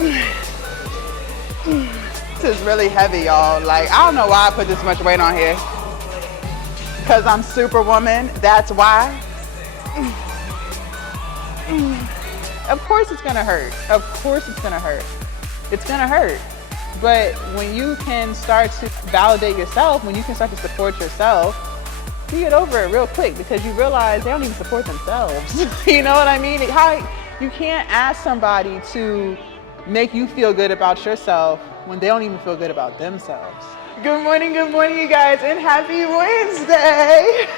This is really heavy, y'all. Like, I don't know why I put this much weight on here. Because I'm Superwoman, that's why. Of course it's gonna hurt. Of course it's gonna hurt. It's gonna hurt. But when you can start to validate yourself, when you can start to support yourself, you get over it real quick because you realize they don't even support themselves. You know what I mean? You can't ask somebody to make you feel good about yourself when they don't even feel good about themselves. Good morning, you guys, and happy Wednesday.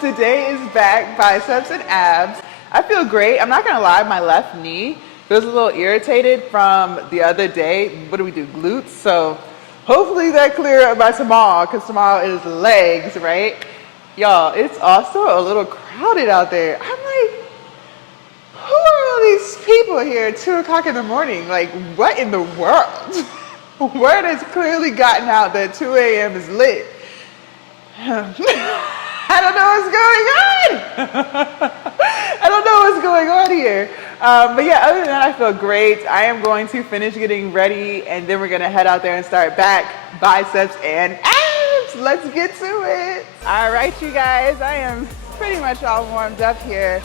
Today is back biceps and abs. I feel great. I'm not gonna lie, my left knee feels a little irritated from the other day. What do we do, glutes? So hopefully that clear up by tomorrow, because tomorrow is legs, right? Y'all, it's also a little crowded out there. I'm like, who are all these people here at 2 o'clock in the morning? Like, what in the world? Word has clearly gotten out that 2 a.m. is lit. I don't know what's going on. I don't know what's going on here. But yeah, other than that, I feel great. I am going to finish getting ready, and then we're gonna head out there and start back biceps and abs. Let's get to it. All right, you guys, I am pretty much all warmed up here.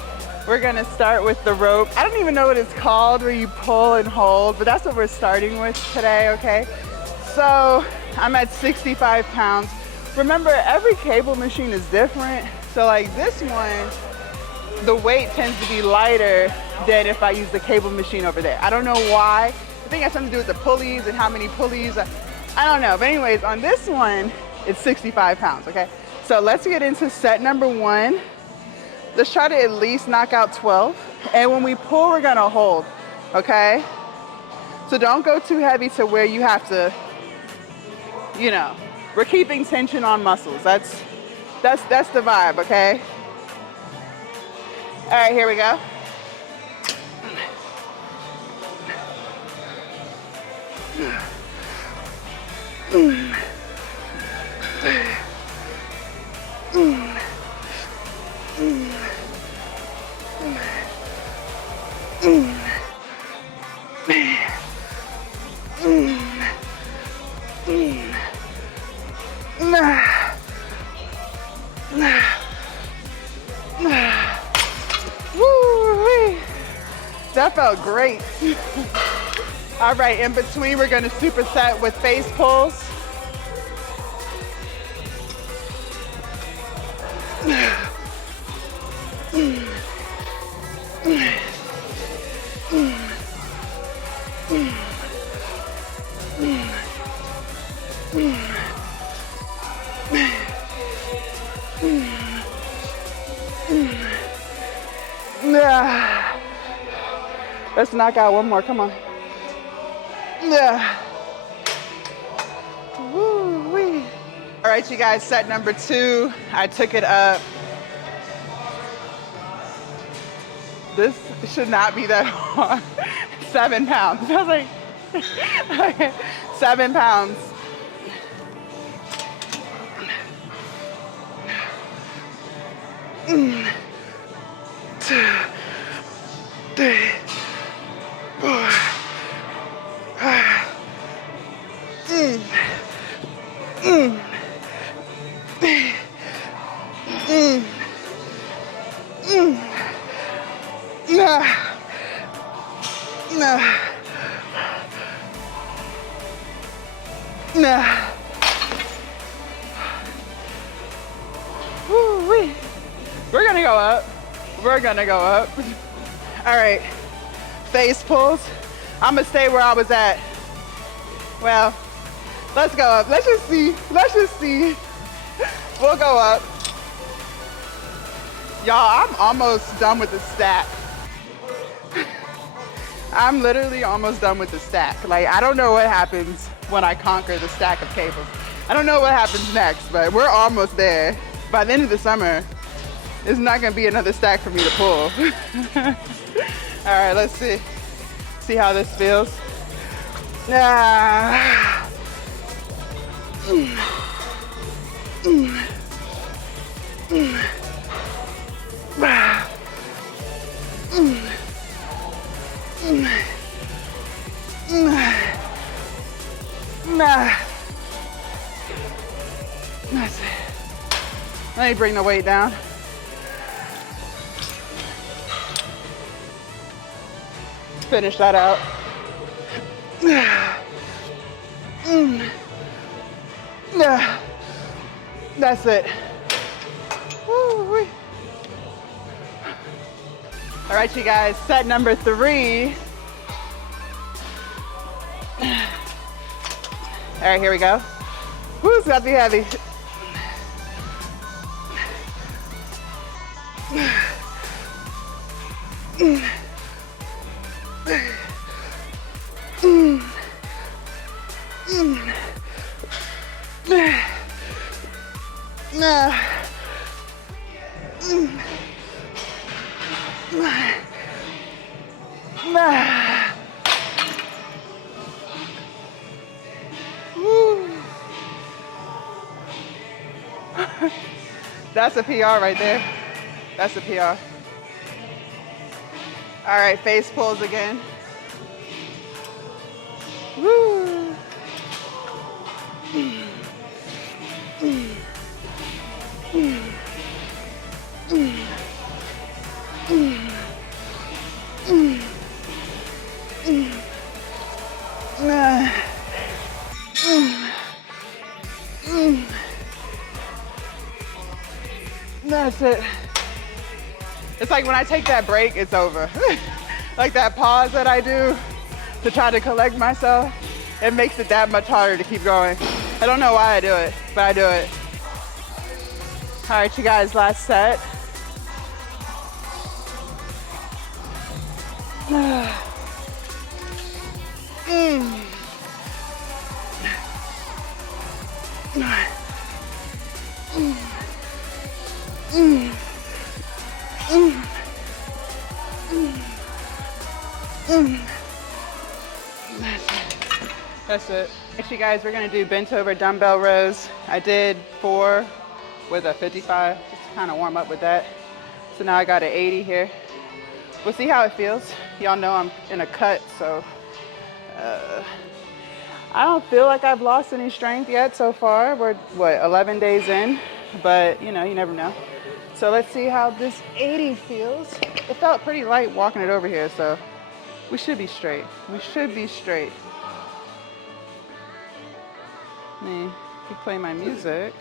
We're gonna start with the rope. I don't even know what it's called where you pull and hold, but that's what we're starting with today, okay? So I'm at 65 pounds. Remember, every cable machine is different. So like this one, the weight tends to be lighter than if I use the cable machine over there. I don't know why. I think it has something to do with the pulleys and how many pulleys. I don't know. But anyways, on this one, it's 65 pounds, okay? So let's get into set number 1. Let's try to at least knock out 12. And when we pull, we're gonna hold, okay? So don't go too heavy to where you have to, you know, we're keeping tension on muscles. That's the vibe, okay? All right, here we go. That felt great. All right, in between, we're gonna superset with face pulls. Let's knock out one more, come on. Woo-wee. All right, you guys, set number 2. I took it up. This should not be that hard. 7 pounds. I was like, okay, 7 pounds. Two, 3, 4, 5. Woo-wee. We're gonna go up. We're gonna go up. All right, face pulls. I'm gonna stay where I was at. Well, let's go up. Let's just see. We'll go up. Y'all, I'm almost done with the stack. I'm literally almost done with the stack. Like, I don't know what happens when I conquer the stack of cables. I don't know what happens next, but we're almost there. By the end of the summer, it's not gonna be another stack for me to pull. All right, let's see how this feels. That's it. Let me bring the weight down. Finish that out. That's it. Woo-wee. All right, you guys, set number 3. All right, here we go. Woo, it's got to be heavy. That's a PR right there. That's a PR. All right, face pulls again. Woo. That's it. It's like when I take that break, it's over. Like that pause that I do to try to collect myself, it makes it that much harder to keep going. I don't know why I do it, but I do it. All right, you guys, last set. That's it. Actually, guys, we're gonna do bent over dumbbell rows. I did 4 with a 55, just to kind of warm up with that. So now I got an 80 here. We'll see how it feels. Y'all know I'm in a cut, so I don't feel like I've lost any strength yet so far. We're, what, 11 days in? But, you know, you never know. So let's see how this 80 feels. It felt pretty light walking it over here, so we should be straight. We should be straight. Let me keep playing my music.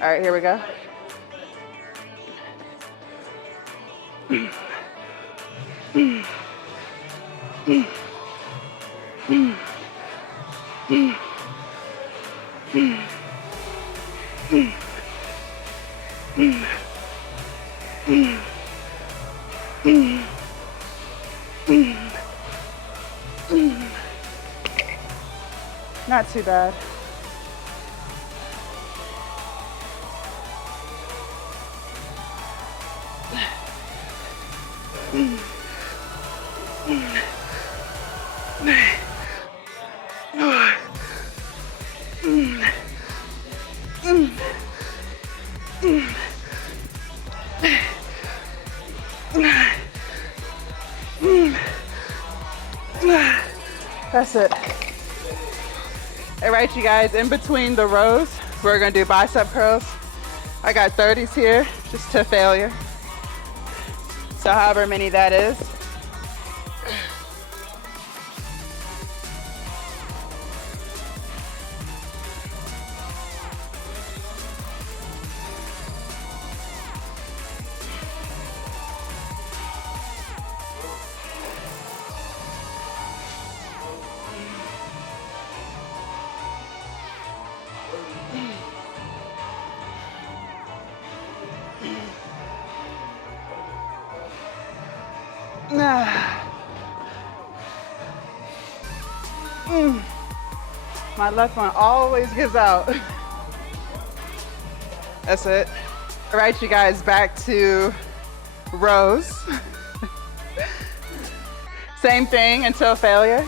All right, here we go. Not too bad. That's it. All right, you guys, in between the rows, we're gonna do bicep curls. I got 30s here, just to failure. So however many that is. My left one always gives out. That's it. All right, you guys, back to rows. Same thing until failure.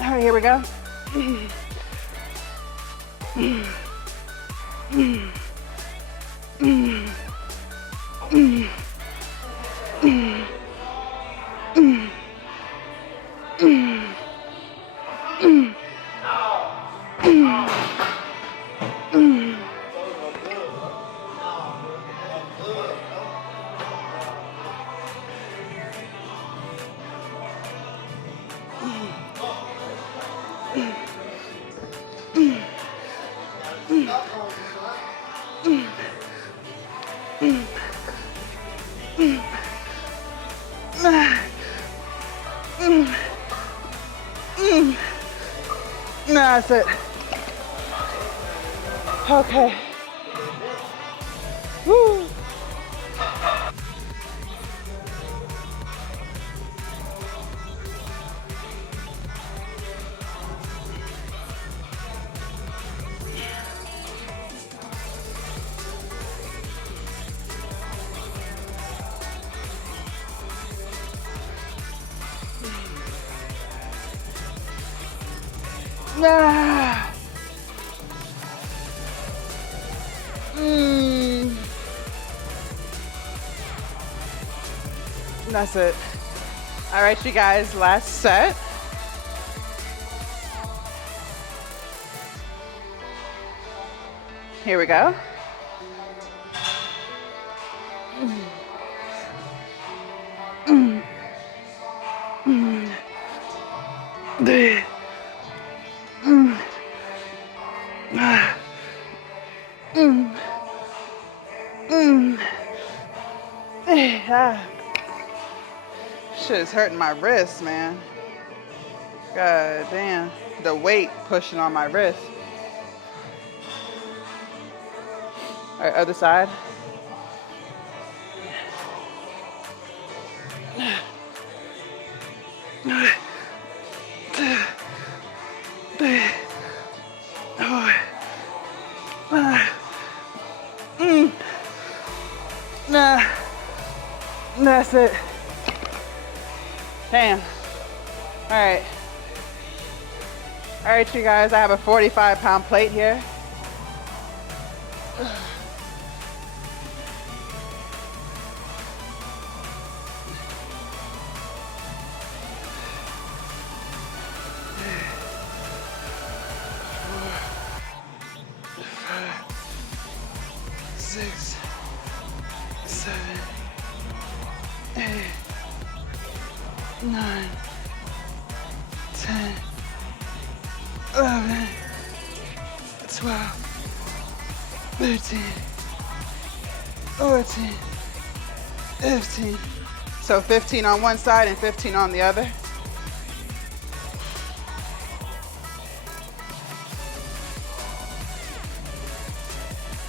All right, here we go. That's it. Okay. Woo. Ah. That's it. All right, you guys, last set. Here we go. Shit is hurting my wrist, man. God damn. The weight pushing on my wrist. All right, other side. That's it. Damn. All right. All right, you guys, I have a 45-pound plate here. Six, 7, 8, 9, 10, 11, 12, 13, 14, 15. So 15 on one side and 15 on the other.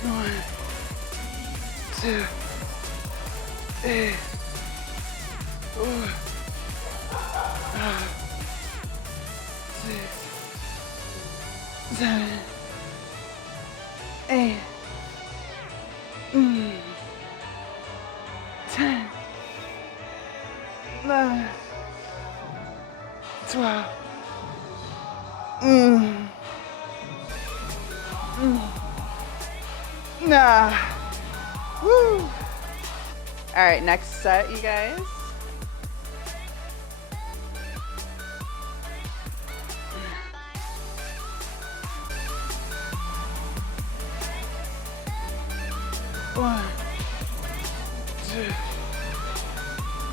One, 2, 8, 4, 5, 6, 7, 8, 10, 11, 12. Nah. Woo. All right, next set, you guys. One, 2,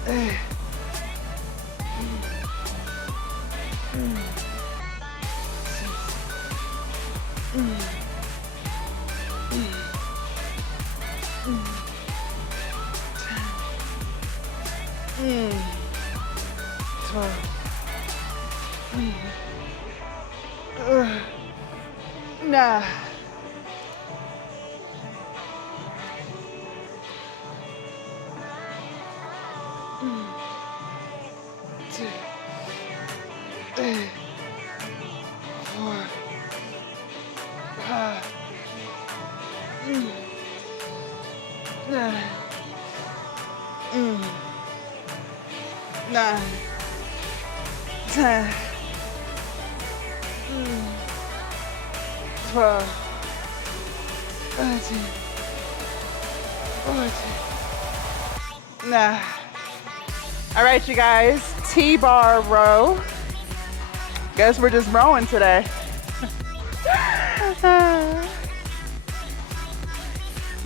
8. 12. Nah. Two, 8, 4, 5, 9, 9, 10, 12, 13, 14. Nah. All right, you guys, T-bar row. Guess we're just rowing today. I'm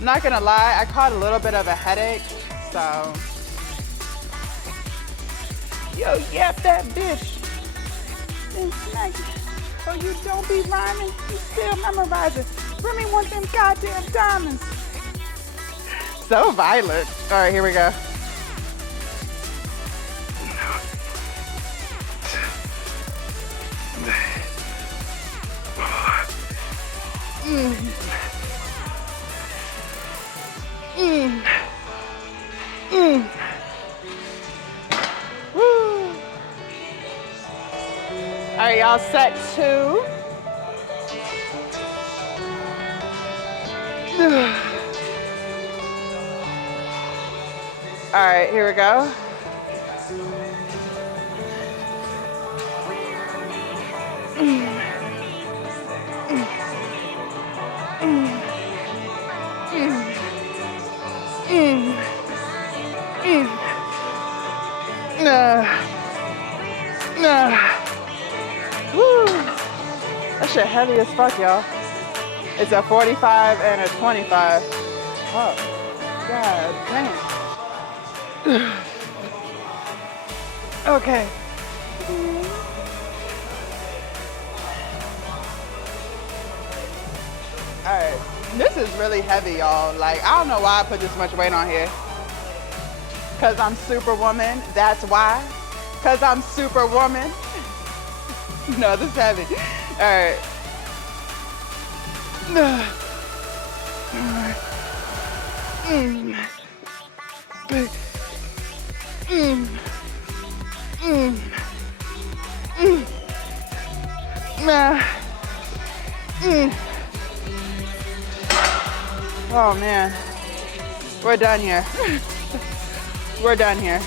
not gonna lie, I caught a little bit of a headache, so. Yo, yap that bitch. So you don't be rhyming, you still memorizing. Bring me one of them goddamn diamonds. So violent. All right, here we go. Woo. All right, y'all, set 2. All right, here we go. Woo. That shit heavy as fuck, y'all. It's a 45 and a 25. Oh, god damn. Okay. All right, this is really heavy, y'all. Like, I don't know why I put this much weight on here. Cause I'm Superwoman, that's why. Cause I'm Superwoman. No, this is heavy. All right. Oh man, we're done here. We're done here.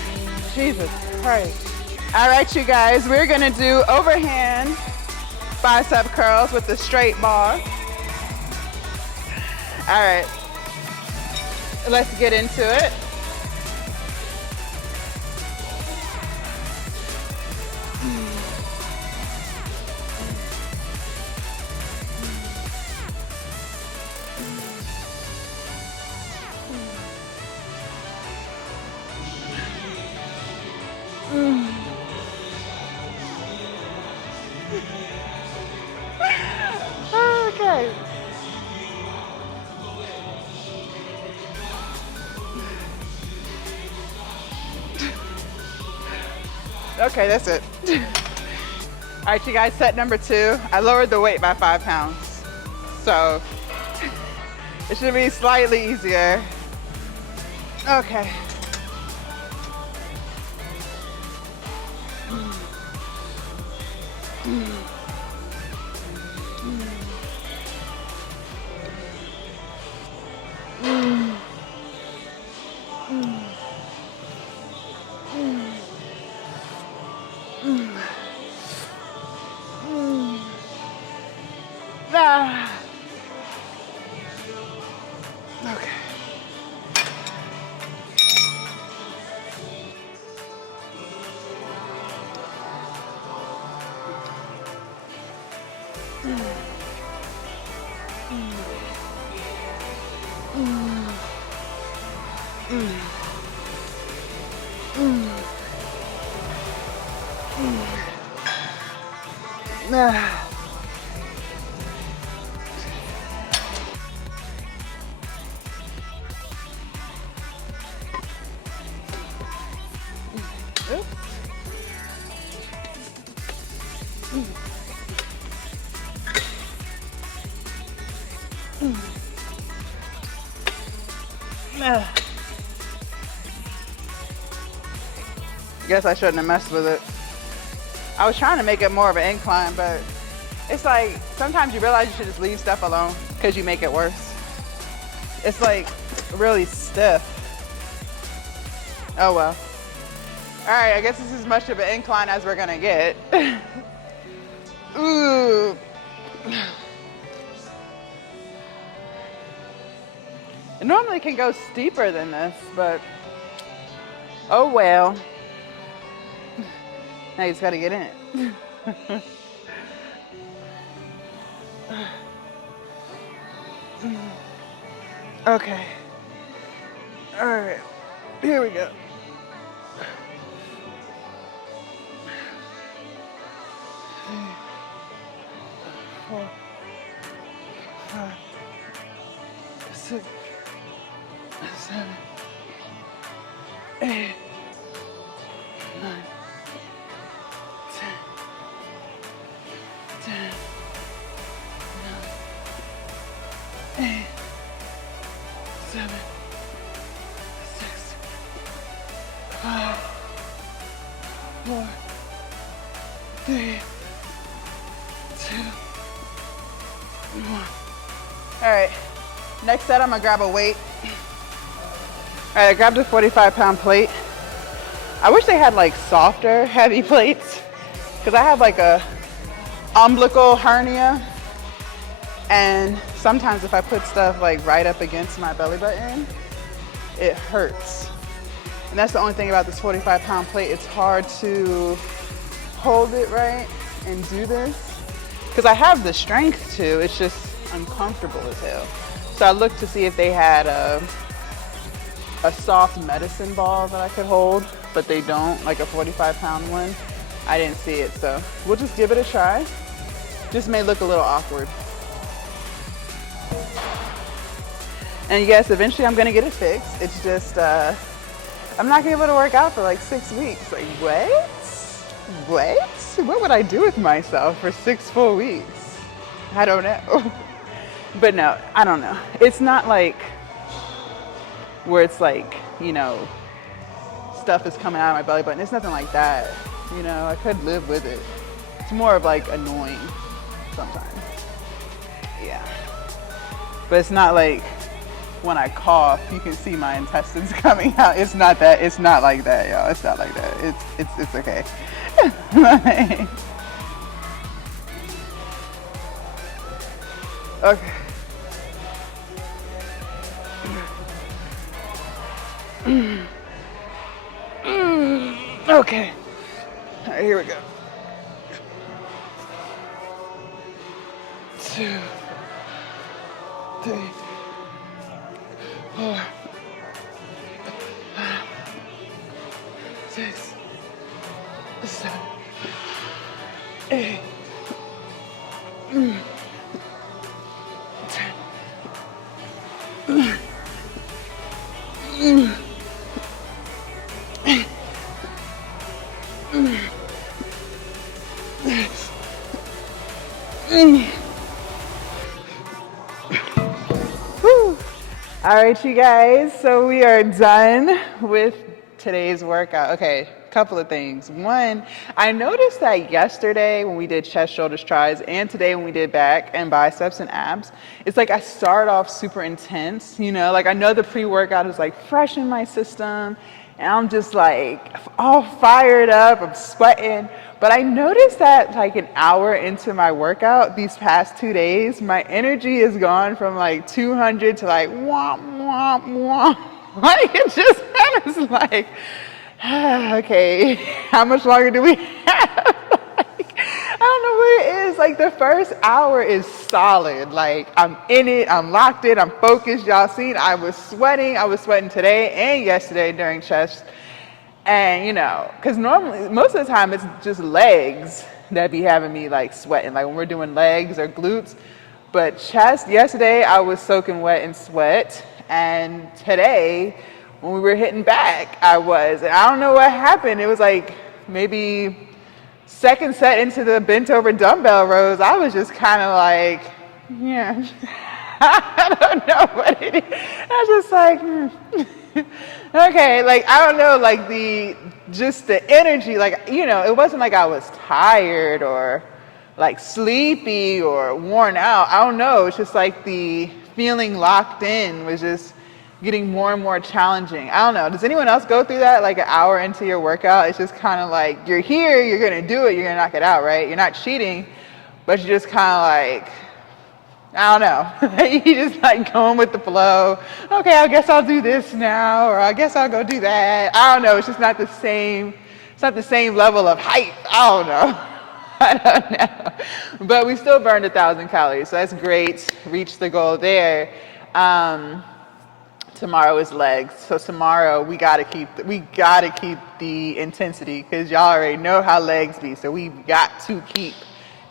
Jesus Christ. All right, you guys, we're gonna do overhand bicep curls with the straight bar. All right, let's get into it. Okay. Okay, that's it. All right, you guys, set number 2. I lowered the weight by 5 pounds. So it should be slightly easier. Okay. Okay. Guess I shouldn't have messed with it. I was trying to make it more of an incline, but it's like sometimes you realize you should just leave stuff alone because you make it worse. It's like really stiff. Oh well. All right, I guess this is as much of an incline as we're gonna get. Ooh. It normally can go steeper than this, but oh well. Now you just gotta get in it. Okay. All right, here we go. 4, 5, 6, 7, 8, 9, 10, 9, 3, 2, 1. All right, next set, I'm gonna grab a weight. All right, I grabbed a 45-pound plate. I wish they had like softer, heavy plates, because I have like a umbilical hernia, and sometimes if I put stuff like right up against my belly button, it hurts. And that's the only thing about this 45-pound plate. It's hard to hold it right and do this, because I have the strength to, it's just uncomfortable as hell. So I looked to see if they had a soft medicine ball that I could hold, but they don't, like a 45-pound one. I didn't see it, so we'll just give it a try. This may look a little awkward. And yes, eventually I'm gonna get it fixed. It's just, I'm not gonna be able to work out for like 6 weeks. Like, what? What would I do with myself for 6 full weeks? I don't know. But no, I don't know. It's not like where it's like, you know, stuff is coming out of my belly button. It's nothing like that. You know, I could live with it. It's more of like annoying sometimes. Yeah. But it's not like when I cough, you can see my intestines coming out. It's not that. It's not like that, y'all. It's not like that. It's okay. Okay. Okay. All right, here we go. 2, 3, 4, 5, 6, 7, 8, 10. All right, you guys, so we are done with today's workout. Okay, couple of things. One, I noticed that yesterday when we did chest, shoulders, tries, and today when we did back and biceps and abs, it's like I start off super intense, you know, like I know the pre-workout is like fresh in my system and I'm just like all fired up, I'm sweating. But I noticed that like an hour into my workout these past 2 days, my energy has gone from like 200 to like womp, womp, womp. Like it just kind of like, okay, how much longer do we have? Like, I don't know what it is. Like the first hour is solid. Like I'm in it, I'm locked in, I'm focused. Y'all seen, I was sweating today and yesterday during chest. And you know, cause normally, most of the time it's just legs that be having me like sweating, like when we're doing legs or glutes. But chest, yesterday I was soaking wet in sweat. And today, when we were hitting back, I was. And I don't know what happened. It was like maybe second set into the bent over dumbbell rows. I was just kind of like, yeah, I don't know what it is. I was just like, okay, like, I don't know, like just the energy, like, you know, it wasn't like I was tired or like sleepy or worn out. I don't know. It's just like the feeling locked in was just getting more and more challenging. I don't know. Does anyone else go through that? Like an hour into your workout, it's just kind of like, you're here, you're going to do it, you're going to knock it out, right? You're not cheating, but you're just kind of like, I don't know. You just like going with the flow. Okay, I guess I'll do this now, or I guess I'll go do that. I don't know. It's just not the same. It's not the same level of hype. I don't know. I don't know. But we still burned 1,000 calories, so that's great. Reached the goal there. Tomorrow is legs. So tomorrow we gotta keep the intensity, because y'all already know how legs be. So we got to keep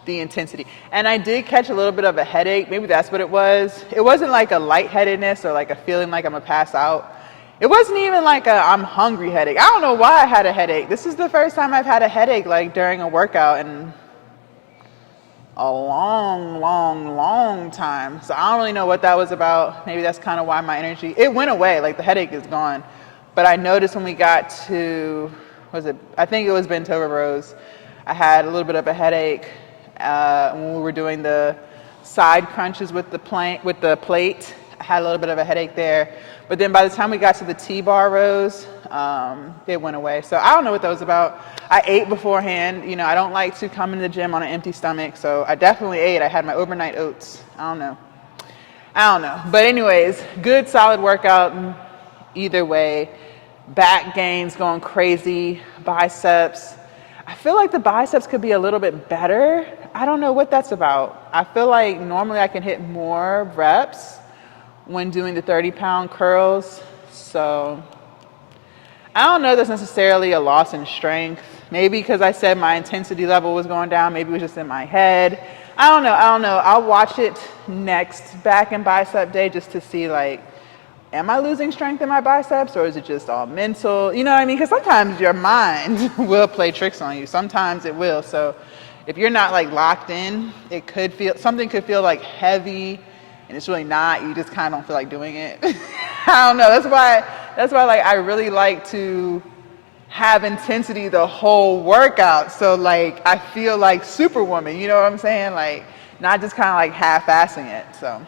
the intensity. And I did catch a little bit of a headache. Maybe that's what it was. It wasn't like a lightheadedness or like a feeling like I'm gonna pass out. It wasn't even like a I'm hungry headache. I don't know why I had a headache. This is the first time I've had a headache like during a workout in a long time. So I don't really know what that was about. Maybe that's kind of why my energy, it went away, like the headache is gone. But I noticed when we got to, I think it was bent over rows, I had a little bit of a headache when we were doing the side crunches with the plate. I had a little bit of a headache there. But then by the time we got to the T-bar rows, it went away. So I don't know what that was about. I ate beforehand. You know, I don't like to come into the gym on an empty stomach. So I definitely ate. I had my overnight oats. I don't know. But anyways, good solid workout either way. Back gains going crazy. Biceps. I feel like the biceps could be a little bit better. I don't know what that's about. I feel like normally I can hit more reps when doing the 30-pound curls. So I don't know if that's necessarily a loss in strength. Maybe because I said my intensity level was going down. Maybe it was just in my head. I don't know. I'll watch it next back and bicep day just to see, like, am I losing strength in my biceps, or is it just all mental? You know what I mean? Because sometimes your mind will play tricks on you. Sometimes it will. So if you're not like locked in, something could feel like heavy, and it's really not. You just kind of don't feel like doing it. I don't know. That's why like I really like to have intensity the whole workout. So like I feel like Superwoman. You know what I'm saying? Like not just kind of like half-assing it. So.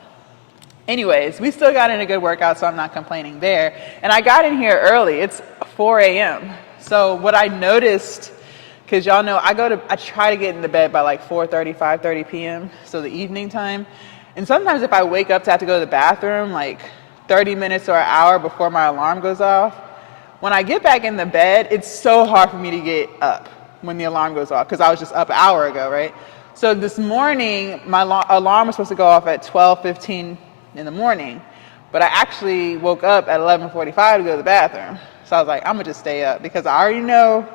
Anyways, we still got in a good workout, so I'm not complaining there. And I got in here early. It's 4 a.m. So what I noticed, because y'all know I try to get into bed by like 4:30, 5:30 p.m., so the evening time. And sometimes if I wake up to have to go to the bathroom like 30 minutes or an hour before my alarm goes off, when I get back in the bed, it's so hard for me to get up when the alarm goes off, because I was just up an hour ago, right? So this morning, my alarm was supposed to go off at 12:15 in the morning, but I actually woke up at 11:45 to go to the bathroom. So I was like, I'm gonna just stay up, because I already know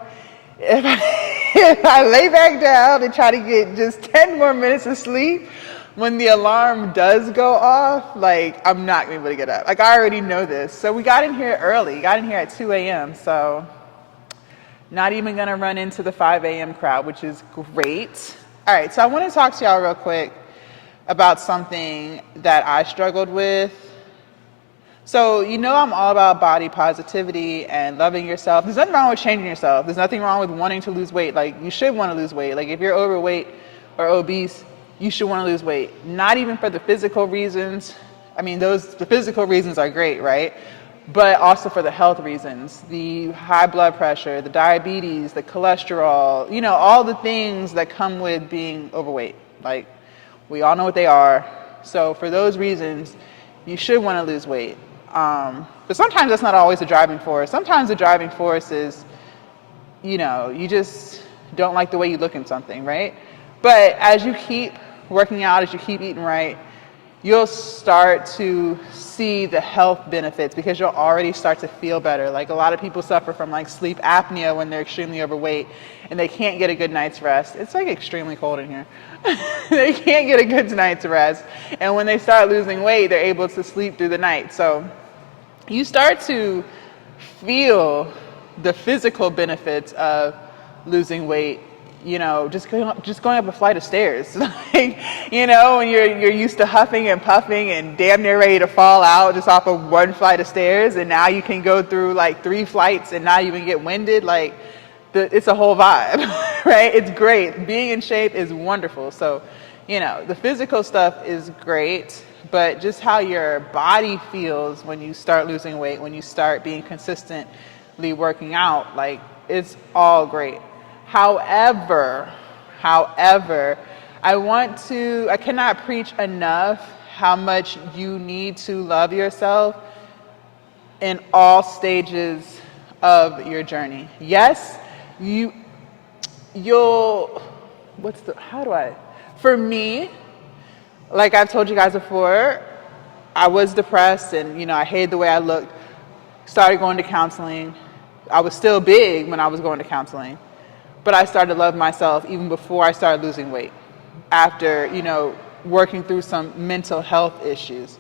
if I lay back down and try to get just 10 more minutes of sleep, when the alarm does go off, like I'm not gonna be able to get up. Like I already know this. So we got in here early, got in here at 2 a.m. So not even gonna run into the 5 a.m. crowd, which is great. All right, so I wanna talk to y'all real quick about something that I struggled with. So, you know, I'm all about body positivity and loving yourself. There's nothing wrong with changing yourself. There's nothing wrong with wanting to lose weight. Like, you should want to lose weight. Like, if you're overweight or obese, you should want to lose weight. Not even for the physical reasons. I mean, the physical reasons are great, right? But also for the health reasons. The high blood pressure, the diabetes, the cholesterol, you know, all the things that come with being overweight. Like, we all know what they are. So for those reasons, you should want to lose weight. But sometimes that's not always the driving force. Sometimes the driving force is, you know, you just don't like the way you look in something, right? But as you keep working out, as you keep eating right, you'll start to see the health benefits, because you'll already start to feel better. Like a lot of people suffer from like sleep apnea when they're extremely overweight and they can't get a good night's rest. It's like extremely cold in here. They can't get a good night's rest. And when they start losing weight, they're able to sleep through the night. So you start to feel the physical benefits of losing weight. You know, just going up a flight of stairs. Like, you know, when you're used to huffing and puffing and damn near ready to fall out just off of one flight of stairs, and now you can go through like 3 flights and not even get winded. Like, it's a whole vibe, right? It's great. Being in shape is wonderful. So, you know, the physical stuff is great, but just how your body feels when you start losing weight, when you start being consistently working out, like, it's all great. However, I cannot preach enough how much you need to love yourself in all stages of your journey. Yes, for me, like I've told you guys before, I was depressed and, you know, I hated the way I looked. Started going to counseling. I was still big when I was going to counseling. But I started to love myself even before I started losing weight, after, you know, working through some mental health issues.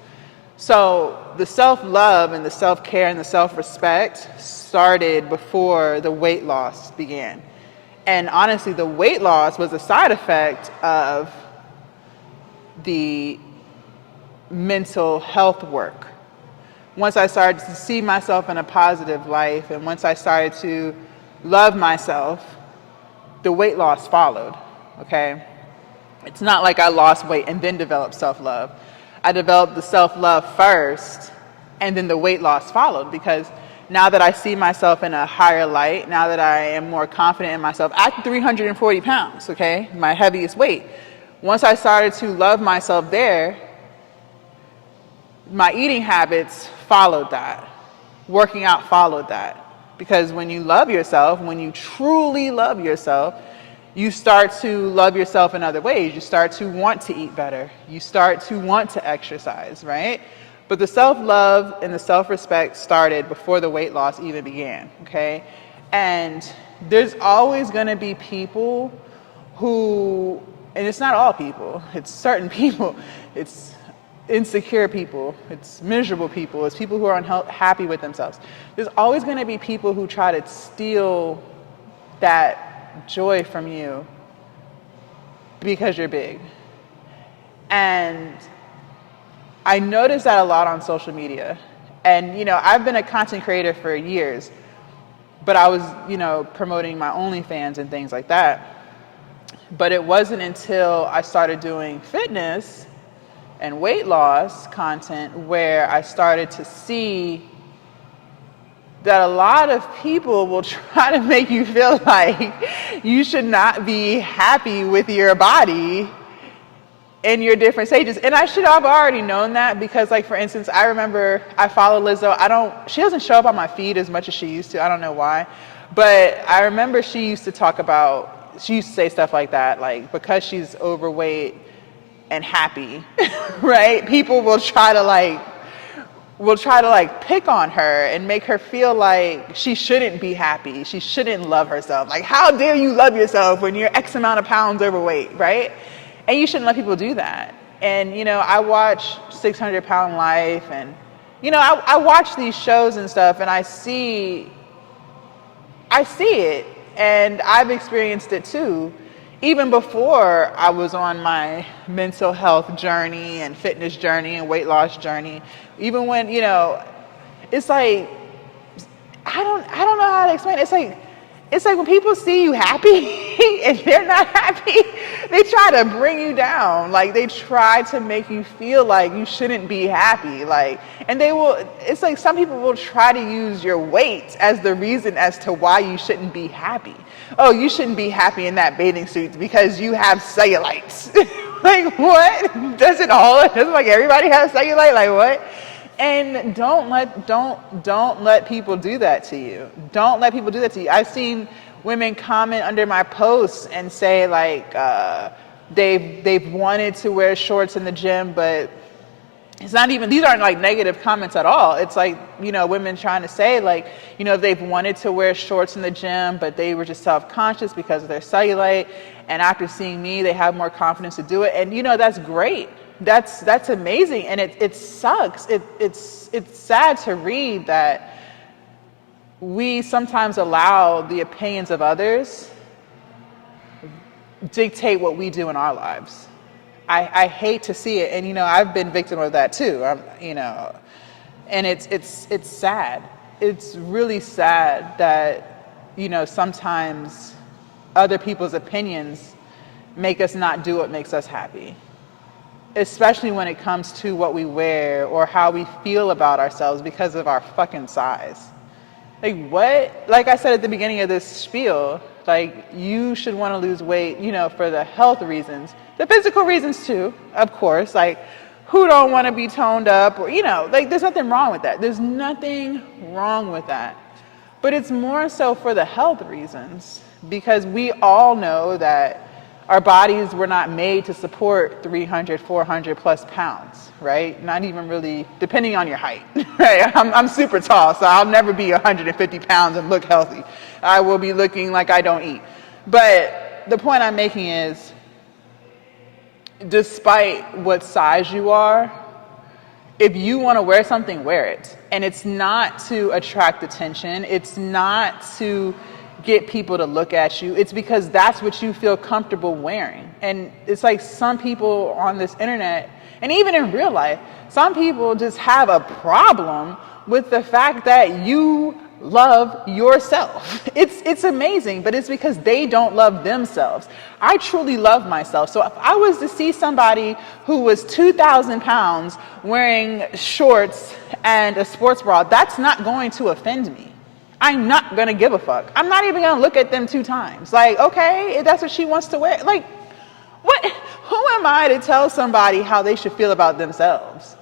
So the self-love and the self-care and the self-respect started before the weight loss began. And honestly, the weight loss was a side effect of the mental health work. Once I started to see myself in a positive light, and once I started to love myself, the weight loss followed, okay? It's not like I lost weight and then developed self-love. I developed the self-love first, and then the weight loss followed, because now that I see myself in a higher light, now that I am more confident in myself, at 340 pounds, okay, my heaviest weight, once I started to love myself there, my eating habits followed that. Working out followed that. Because when you love yourself, when you truly love yourself, you start to love yourself in other ways. You start to want to eat better. You start to want to exercise, right? But the self-love and the self-respect started before the weight loss even began, okay? And there's always going to be people who, and it's not all people, it's certain people, it's insecure people, it's miserable people, it's people who are unhappy with themselves. There's always going to be people who try to steal that joy from you because you're big. And I noticed that a lot on social media. And, you know, I've been a content creator for years, but I was, you know, promoting my OnlyFans and things like that. But it wasn't until I started doing fitness and weight loss content where I started to see that a lot of people will try to make you feel like you should not be happy with your body in your different stages. And I should have already known that, because, like, for instance, I remember I follow Lizzo. She doesn't show up on my feed as much as she used to. I don't know why. But I remember she used to say stuff like that, like, because she's overweight and happy, right? People will try to pick on her and make her feel like she shouldn't be happy. She shouldn't love herself. Like, how dare you love yourself when you're X amount of pounds overweight, right? And you shouldn't let people do that. And, you know, I watch 600 Pound Life, and, you know, I watch these shows and stuff, and I see it, and I've experienced it too. Even before I was on my mental health journey and fitness journey and weight loss journey, even when, you know, it's like, I don't know how to explain it. It's like when people see you happy and they're not happy, they try to bring you down. Like, they try to make you feel like you shouldn't be happy. Like, and it's like some people will try to use your weight as the reason as to why you shouldn't be happy. Oh, you shouldn't be happy in that bathing suit because you have cellulite. Like, what? Doesn't like everybody have cellulite? Like, what? And don't let people do that to you. Don't let people do that to you. I've seen women comment under my posts and say, like, they've wanted to wear shorts in the gym, but it's not even, these aren't like negative comments at all. It's like, you know, women trying to say, like, you know, they've wanted to wear shorts in the gym, but they were just self-conscious because of their cellulite. And after seeing me, they have more confidence to do it. And, you know, that's great. That's amazing. And it sucks. It's sad to read that we sometimes allow the opinions of others dictate what we do in our lives. I hate to see it, and, you know, I've been victim of that too. You know, and it's sad. It's really sad that, you know, sometimes other people's opinions make us not do what makes us happy, especially when it comes to what we wear or how we feel about ourselves because of our fucking size. Like, what? Like I said at the beginning of this spiel, like, you should want to lose weight, you know, for the health reasons. The physical reasons too, of course. Like, who don't want to be toned up? Or, you know, like, there's nothing wrong with that. There's nothing wrong with that. But it's more so for the health reasons, because we all know that our bodies were not made to support 300, 400 plus pounds, right? Not even really, depending on your height, right? I'm super tall, so I'll never be 150 pounds and look healthy. I will be looking like I don't eat. But the point I'm making is, despite what size you are, if you want to wear something, wear it. And it's not to attract attention. It's not to get people to look at you. It's because that's what you feel comfortable wearing. And it's like some people on this internet, and even in real life, some people just have a problem with the fact that you love yourself. It's amazing, but it's because they don't love themselves. I truly love myself. So if I was to see somebody who was 2,000 pounds wearing shorts and a sports bra, that's not going to offend me. I'm not going to give a fuck. I'm not even going to look at them 2 times. Like, okay, if that's what she wants to wear. Like, what? Who am I to tell somebody how they should feel about themselves?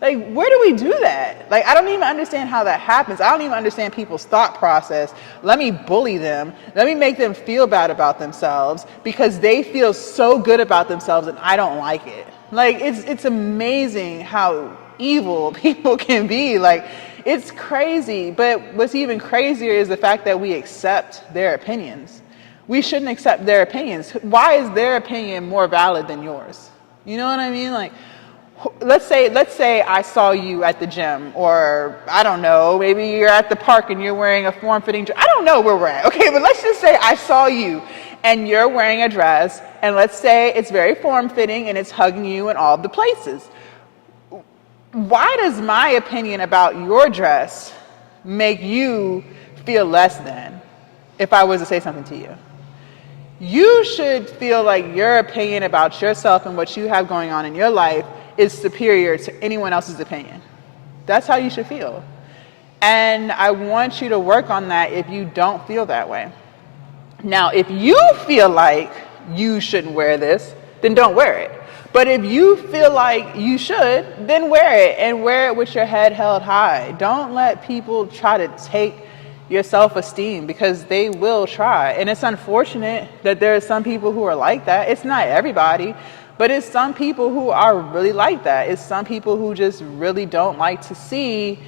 Like, where do we do that? Like, I don't even understand how that happens. I don't even understand people's thought process. Let me bully them. Let me make them feel bad about themselves because they feel so good about themselves and I don't like it. Like, it's amazing how evil people can be. Like, it's crazy. But what's even crazier is the fact that we accept their opinions. We shouldn't accept their opinions. Why is their opinion more valid than yours? You know what I mean? Like, let's say I saw you at the gym, or I don't know, maybe you're at the park and you're wearing a form-fitting dress. I don't know where we're at, okay? But let's just say I saw you and you're wearing a dress, and let's say it's very form-fitting and it's hugging you in all the places. Why does my opinion about your dress make you feel less than if I was to say something to you? You should feel like your opinion about yourself and what you have going on in your life is superior to anyone else's opinion. That's how you should feel. And I want you to work on that if you don't feel that way. Now, if you feel like you shouldn't wear this, then don't wear it. But if you feel like you should, then wear it, and wear it with your head held high. Don't let people try to take your self-esteem, because they will try. And it's unfortunate that there are some people who are like that. It's not everybody. But it's some people who are really like that. It's some people who just really don't like to see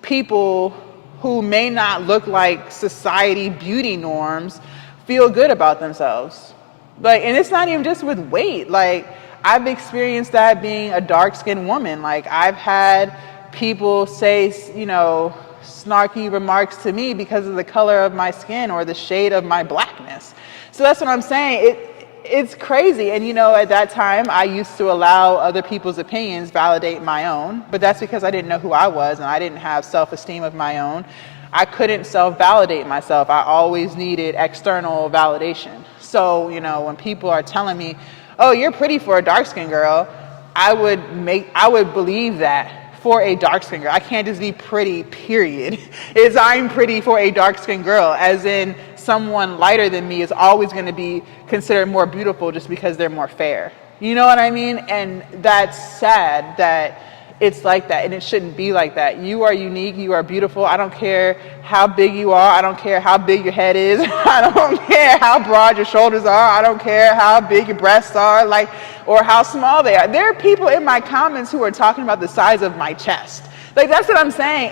people who may not look like society beauty norms feel good about themselves. Like, and it's not even just with weight. Like, I've experienced that being a dark-skinned woman. Like, I've had people say, you know, snarky remarks to me because of the color of my skin or the shade of my blackness. So that's what I'm saying. It's crazy. And, you know, at that time, I used to allow other people's opinions validate my own, but that's because I didn't know who I was and I didn't have self-esteem of my own. I couldn't self-validate myself. I always needed external validation. So, you know, when people are telling me, oh, you're pretty for a dark-skinned girl, I would believe that for a dark-skinned girl. I can't just be pretty, period. It's I'm pretty for a dark-skinned girl, as in someone lighter than me is always going to be considered more beautiful just because they're more fair. You know what I mean? And that's sad that it's like that, and it shouldn't be like that. You are unique, you are beautiful. I don't care how big you are, I don't care how big your head is, I don't care how broad your shoulders are, I don't care how big your breasts are, like, or how small they are. There are people in my comments who are talking about the size of my chest. Like, that's what I'm saying.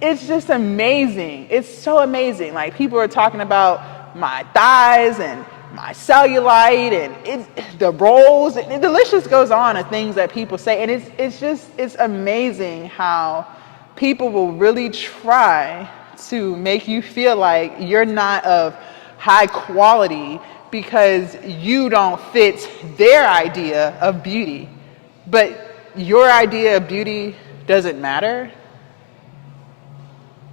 It's just amazing. It's so amazing. Like, people are talking about my thighs and my cellulite and the rolls, and the list just goes on of things that people say. And it's amazing how people will really try to make you feel like you're not of high quality because you don't fit their idea of beauty. But your idea of beauty doesn't matter.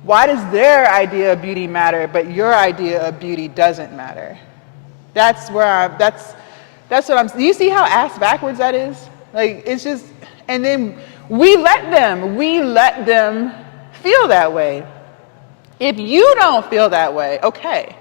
Why does their idea of beauty matter, but your idea of beauty doesn't matter? That's what I'm, do you see how ass backwards that is? Like, it's just, and then we let them feel that way. If you don't feel that way, okay.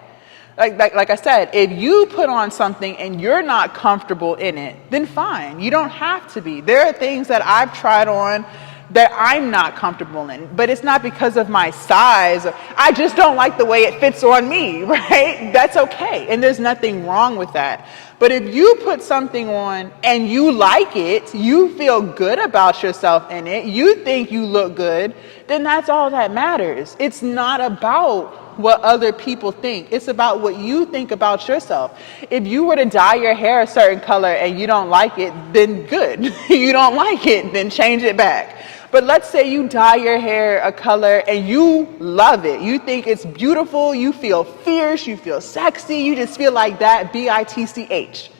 Like I said, if you put on something and you're not comfortable in it, then fine. You don't have to be. There are things that I've tried on that I'm not comfortable in, but it's not because of my size. I just don't like the way it fits on me, right? That's okay, and there's nothing wrong with that. But if you put something on and you like it, you feel good about yourself in it, you think you look good, then that's all that matters. It's not about what other people think. It's about what you think about yourself. If you were to dye your hair a certain color and you don't like it, then good. You don't like it, then change it back. But let's say you dye your hair a color and you love it. You think it's beautiful, you feel fierce, you feel sexy, you just feel like that, B-I-T-C-H.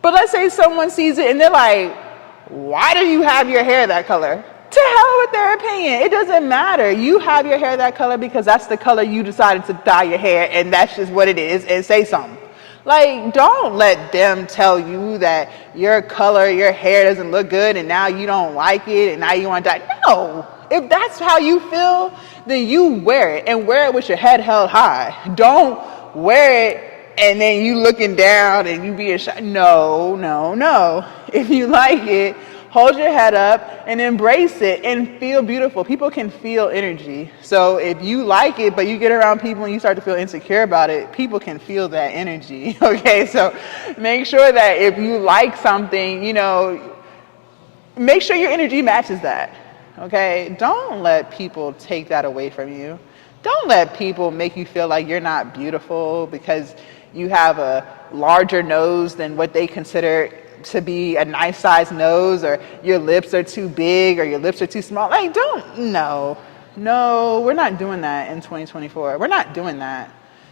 But let's say someone sees it and they're like, why do you have your hair that color? To hell with with their opinion. It doesn't matter. You have your hair that color because that's the color you decided to dye your hair, and that's just what it is, and say something. Like, don't let them tell you that your color, your hair doesn't look good, and now you don't like it, and now you want to dye. No. If that's how you feel, then you wear it, and wear it with your head held high. Don't wear it and then you looking down and you being shy. No, no, no. If you like it, hold your head up and embrace it and feel beautiful. People can feel energy. So if you like it, but you get around people and you start to feel insecure about it, people can feel that energy. Okay, so make sure that if you like something, you know, make sure your energy matches that. Okay, don't let people take that away from you. Don't let people make you feel like you're not beautiful because you have a larger nose than what they consider to be a nice size nose, or your lips are too big, or your lips are too small. Like, no, we're not doing that in 2024. We're not doing that.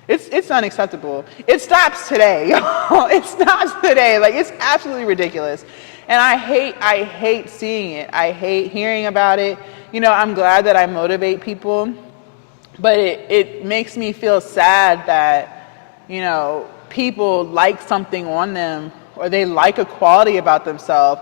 It's unacceptable. It stops today, y'all. It stops today. Like, it's absolutely ridiculous. And I hate seeing it. I hate hearing about it. You know, I'm glad that I motivate people, but it makes me feel sad that, you know, people like something on them, or they like a quality about themselves,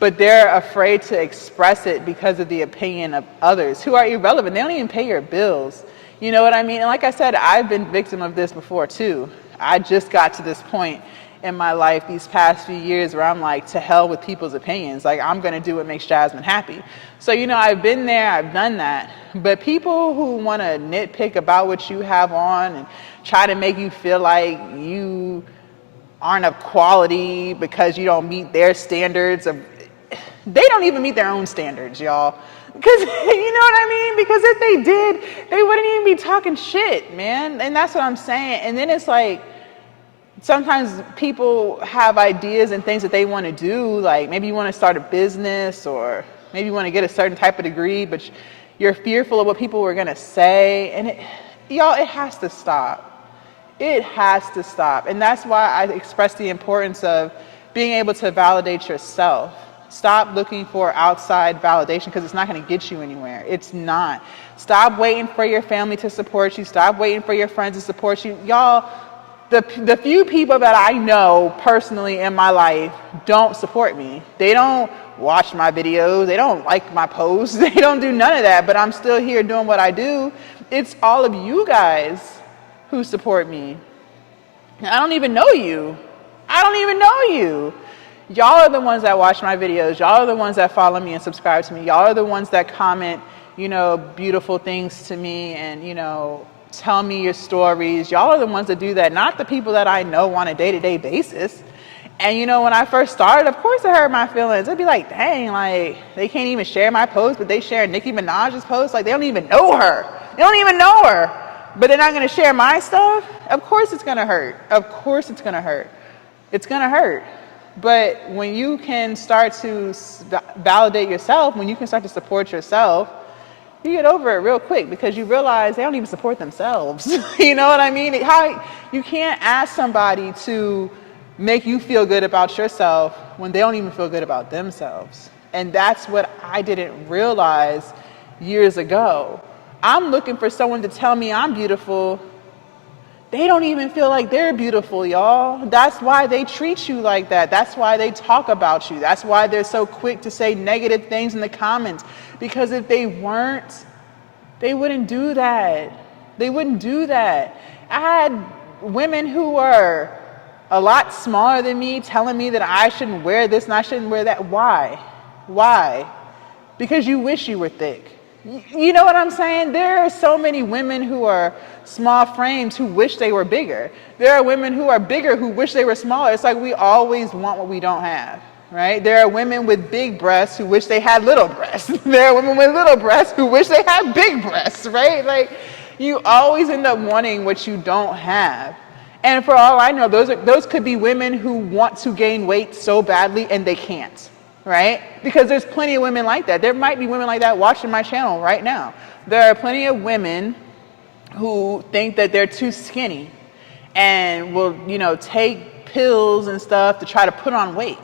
but they're afraid to express it because of the opinion of others who are irrelevant. They don't even pay your bills. You know what I mean? And like I said, I've been victim of this before too. I just got to this point in my life these past few years where I'm like, to hell with people's opinions. Like, I'm going to do what makes Jasmine happy. So, you know, I've been there, I've done that. But people who want to nitpick about what you have on and try to make you feel like you aren't of quality because you don't meet their standards of, they don't even meet their own standards, y'all. Because, you know what I mean? Because if they did, they wouldn't even be talking shit, man. And that's what I'm saying. And then it's like, sometimes people have ideas and things that they want to do, like maybe you want to start a business, or maybe you want to get a certain type of degree, but you're fearful of what people were going to say. And y'all, it has to stop. It has to stop. And that's why I express the importance of being able to validate yourself. Stop looking for outside validation, because it's not going to get you anywhere. It's not. Stop waiting for your family to support you. Stop waiting for your friends to support you. Y'all, the few people that I know personally in my life don't support me. They don't watch my videos. They don't like my posts. They don't do none of that, but I'm still here doing what I do. It's all of you guys who support me. I don't even know you. I don't even know you. Y'all are the ones that watch my videos. Y'all are the ones that follow me and subscribe to me. Y'all are the ones that comment, you know, beautiful things to me and, you know, tell me your stories. Y'all are the ones that do that, not the people that I know on a day-to-day basis. And, you know, when I first started, of course it hurt my feelings. It'd be like, dang, like, they can't even share my post, but they share Nicki Minaj's post. Like, they don't even know her. They don't even know her. But they're not going to share my stuff? Of course it's going to hurt. Of course it's going to hurt. It's going to hurt. But when you can start to validate yourself, when you can start to support yourself, you get over it real quick, because you realize they don't even support themselves. You know what I mean? You can't ask somebody to make you feel good about yourself when they don't even feel good about themselves. And that's what I didn't realize years ago. I'm looking for someone to tell me I'm beautiful. They don't even feel like they're beautiful, y'all. That's why they treat you like that. That's why they talk about you. That's why they're so quick to say negative things in the comments. Because if they weren't, they wouldn't do that. They wouldn't do that. I had women who were a lot smaller than me telling me that I shouldn't wear this and I shouldn't wear that. Why? Why? Because you wish you were thick. You know what I'm saying? There are so many women who are small frames who wish they were bigger. There are women who are bigger who wish they were smaller. It's like we always want what we don't have, right? There are women with big breasts who wish they had little breasts. There are women with little breasts who wish they had big breasts, right? Like, you always end up wanting what you don't have. And for all I know, those could be women who want to gain weight so badly and they can't. Right? Because there's plenty of women like that. There might be women like that watching my channel right now. There are plenty of women who think that they're too skinny and will, you know, take pills and stuff to try to put on weight.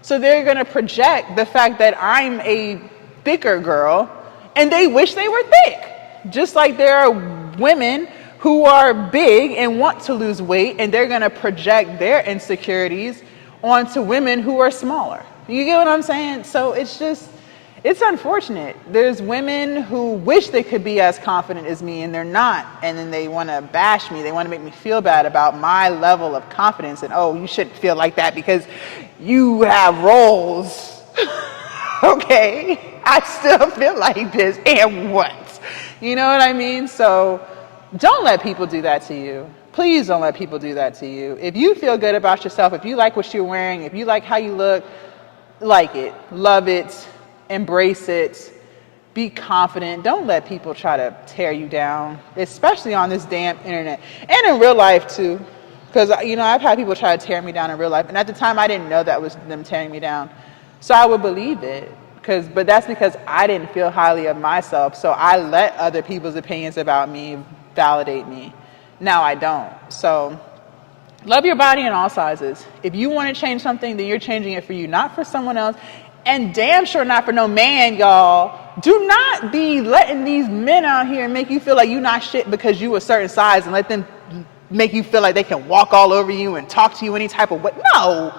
So they're going to project the fact that I'm a thicker girl and they wish they were thick. Just like there are women who are big and want to lose weight, and they're going to project their insecurities onto women who are smaller. You get what I'm saying? So it's unfortunate. There's women who wish they could be as confident as me, and they're not. And then they want to bash me. They want to make me feel bad about my level of confidence. And, oh, you shouldn't feel like that because you have roles. Okay, I still feel like this. And what? You know what I mean? So don't let people do that to you. Please don't let people do that to you. If you feel good about yourself, if you like what you're wearing, if you like how you look, like it, love it, embrace it, be confident. Don't let people try to tear you down, especially on this damn internet and in real life too. Because, you know, I've had people try to tear me down in real life, and at the time I didn't know that was them tearing me down. So I would believe it. But that's because I didn't feel highly of myself. So I let other people's opinions about me validate me. Now I don't. So love your body in all sizes. If you want to change something, then you're changing it for you, not for someone else. And damn sure not for no man, y'all. Do not be letting these men out here make you feel like you're not shit because you a certain size, and let them make you feel like they can walk all over you and talk to you any type of way. No.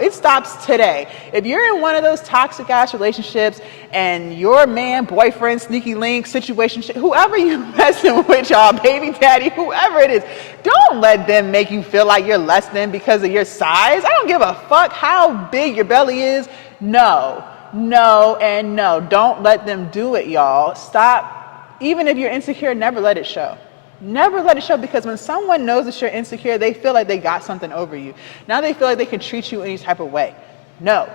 It stops today. If you're in one of those toxic ass relationships and your man, boyfriend, sneaky link, situation, whoever you messing with, y'all, baby daddy, whoever it is, don't let them make you feel like you're less than because of your size. I don't give a fuck how big your belly is. No. Don't let them do it, y'all. Stop. Even if you're insecure, never let it show. Never let it show, because when someone knows that you're insecure, they feel like they got something over you. Now they feel like they can treat you any type of way. No.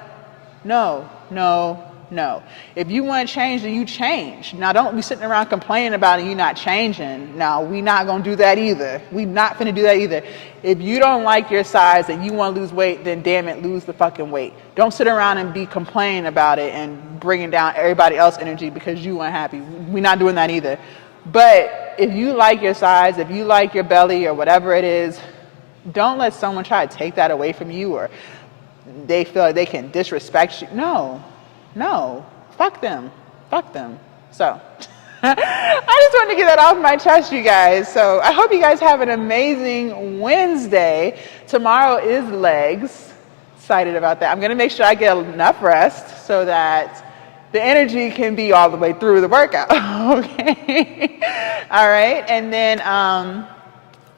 If you want to change, then you change. Now don't be sitting around complaining about it, you not changing. Now we not going to do that either. We not finna do that either. If you don't like your size and you want to lose weight, then damn it, lose the fucking weight. Don't sit around and be complaining about it and bringing down everybody else's energy because you unhappy. We not doing that either. But if you like your size, if you like your belly or whatever it is, don't let someone try to take that away from you, or they feel like they can disrespect you. No, fuck them. So I just wanted to get that off my chest, you guys. So I hope you guys have an amazing Wednesday. Tomorrow is legs. Excited about that. I'm going to make sure I get enough rest so that the energy can be all the way through the workout. Okay. All right. And then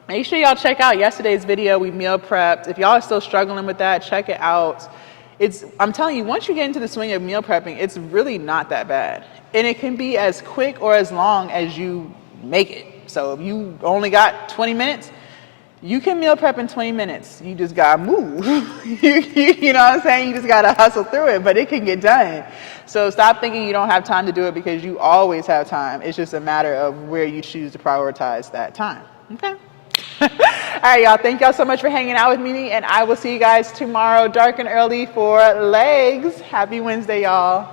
make sure y'all check out yesterday's video. We meal prepped. If y'all are still struggling with that, check it out. I'm telling you, once you get into the swing of meal prepping, it's really not that bad. And it can be as quick or as long as you make it. So if you only got 20 minutes, you can meal prep in 20 minutes. You just gotta move. You know what I'm saying? You just gotta hustle through it, but it can get done. So stop thinking you don't have time to do it, because you always have time. It's just a matter of where you choose to prioritize that time. Okay? All right, y'all. Thank y'all so much for hanging out with me, and I will see you guys tomorrow, dark and early, for legs. Happy Wednesday, y'all.